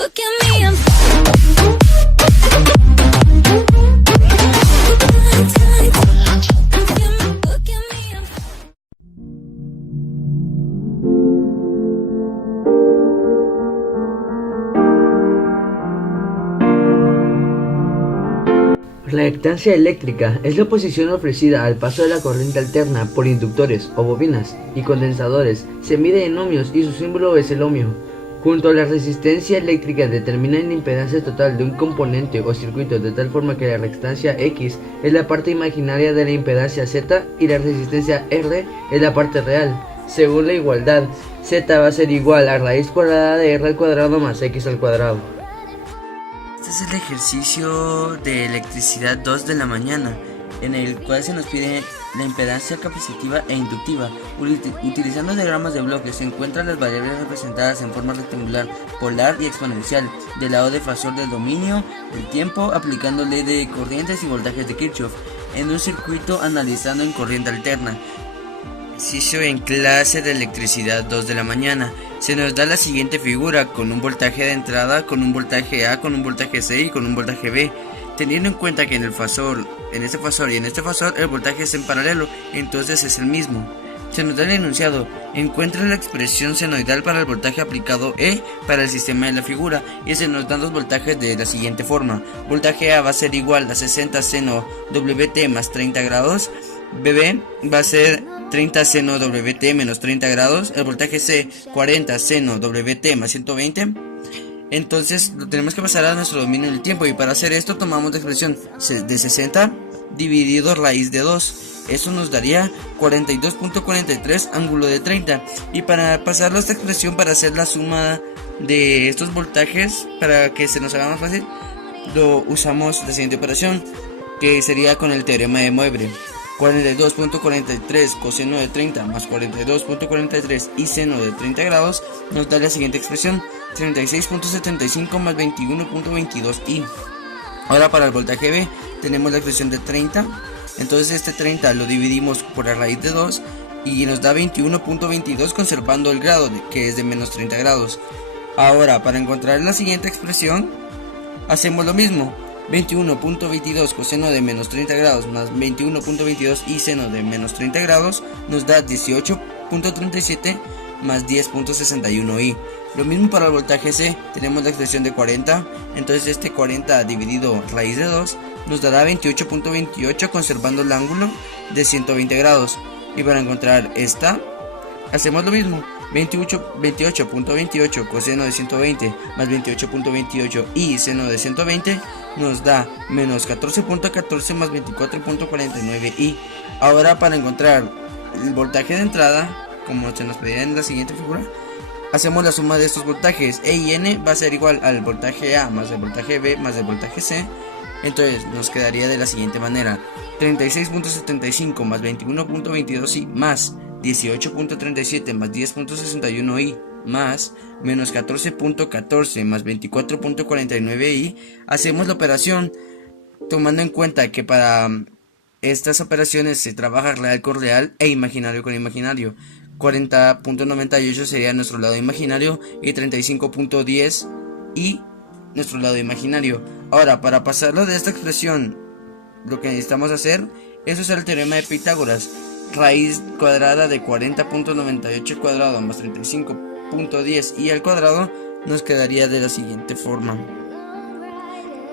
Look at me, I'm Reactancia eléctrica es la oposición ofrecida al paso de la corriente alterna por inductores o bobinas y condensadores. Se mide en ohmios y su símbolo es el ohmio. Junto a la resistencia eléctrica determina la impedancia total de un componente o circuito de tal forma que la reactancia X es la parte imaginaria de la impedancia Z y la resistencia R es la parte real. Según la igualdad, Z va a ser igual a raíz cuadrada de R al cuadrado más X al cuadrado. Este es el ejercicio de electricidad 2 de la mañana, en el cual se nos pide la impedancia capacitiva e inductiva. Utilizando diagramas de bloques se encuentran las variables representadas en forma rectangular, polar y exponencial, del lado de fasor del dominio del tiempo, aplicando ley de corrientes y voltajes de Kirchhoff, en un circuito analizando en corriente alterna. Ejercicio en clase de electricidad 2 de la mañana. Se nos da la siguiente figura con un voltaje de entrada, con un voltaje A, con un voltaje C y con un voltaje B. Teniendo en cuenta que en este fasor y en este fasor el voltaje es en paralelo, entonces es el mismo. Se nos da el enunciado: encuentra la expresión senoidal para el voltaje aplicado E para el sistema de la figura, y se nos dan los voltajes de la siguiente forma. Voltaje A va a ser igual a 60 seno WT más 30 grados. BB va a ser 30 seno WT menos 30 grados. El voltaje C, 40 seno WT más 120. Entonces lo tenemos que pasar a nuestro dominio del tiempo, y para hacer esto tomamos la expresión de 60 dividido raíz de 2. Eso nos daría 42.43 ángulo de 30. Y para pasarlo a esta expresión, para hacer la suma de estos voltajes, para que se nos haga más fácil, lo usamos la siguiente operación, que sería con el teorema de Moebre. 42.43 coseno de 30 más 42.43 y seno de 30 grados nos da la siguiente expresión: 36.75 más 21.22 y. Ahora para el voltaje B tenemos la expresión de 30, entonces este 30 lo dividimos por la raíz de 2 y nos da 21.22 conservando el grado, que es de menos 30 grados. Ahora para encontrar la siguiente expresión hacemos lo mismo: 21.22 coseno de menos 30 grados más 21.22 y seno de menos 30 grados nos da 18.37 más 10.61 y. Lo mismo para el voltaje C, tenemos la expresión de 40, entonces este 40 dividido raíz de 2 nos dará 28.28 conservando el ángulo de 120 grados. Y para encontrar esta hacemos lo mismo: 28.28 coseno de 120 más 28.28 y seno de 120 nos da menos 14.14 más 24.49 y. Ahora para encontrar el voltaje de entrada, como se nos pedía en la siguiente figura, hacemos la suma de estos voltajes. E y N va a ser igual al voltaje A más el voltaje B más el voltaje C. Entonces nos quedaría de la siguiente manera: 36.75 más 21.22 y más 18.37 más 10.61 y más menos 14.14 más 24.49 y. Hacemos la operación tomando en cuenta que para estas operaciones se trabaja real con real e imaginario con imaginario. 40.98 sería nuestro lado imaginario y 35.10 y nuestro lado imaginario. Ahora para pasarlo de esta expresión, lo que necesitamos hacer es usar el teorema de Pitágoras. Raíz cuadrada de 40.98 al cuadrado más 35.10 y al cuadrado nos quedaría de la siguiente forma: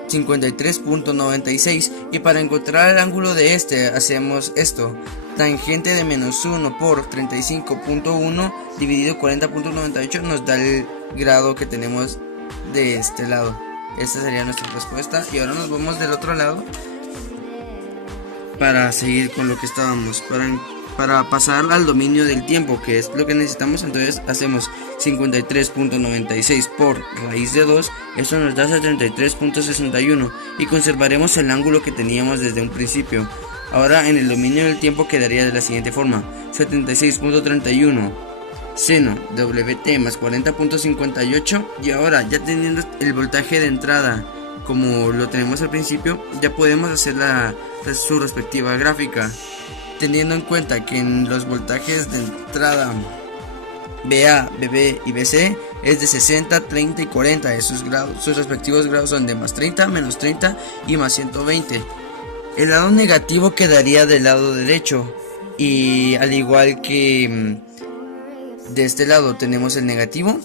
53.96. Y para encontrar el ángulo de este hacemos esto: tangente de menos 1 por 35.1 dividido 40.98 nos da el grado que tenemos de este lado. Esta sería nuestra respuesta. Y ahora nos vamos del otro lado para seguir con lo que estábamos, para pasar al dominio del tiempo, que es lo que necesitamos. Entonces hacemos 53.96 por raíz de 2, eso nos da 73.61 y conservaremos el ángulo que teníamos desde un principio. Ahora en el dominio del tiempo quedaría de la siguiente forma: 76.31 seno WT más 40.58. Y ahora, ya teniendo el voltaje de entrada como lo tenemos al principio, ya podemos hacer su respectiva gráfica, teniendo en cuenta que en los voltajes de entrada BA, BB y BC es de 60, 30 y 40. Sus respectivos grados son de más 30, menos 30 y más 120. El lado negativo quedaría del lado derecho, y al igual que de este lado tenemos el negativo,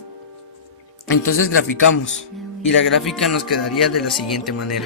entonces graficamos, y la gráfica nos quedaría de la siguiente manera.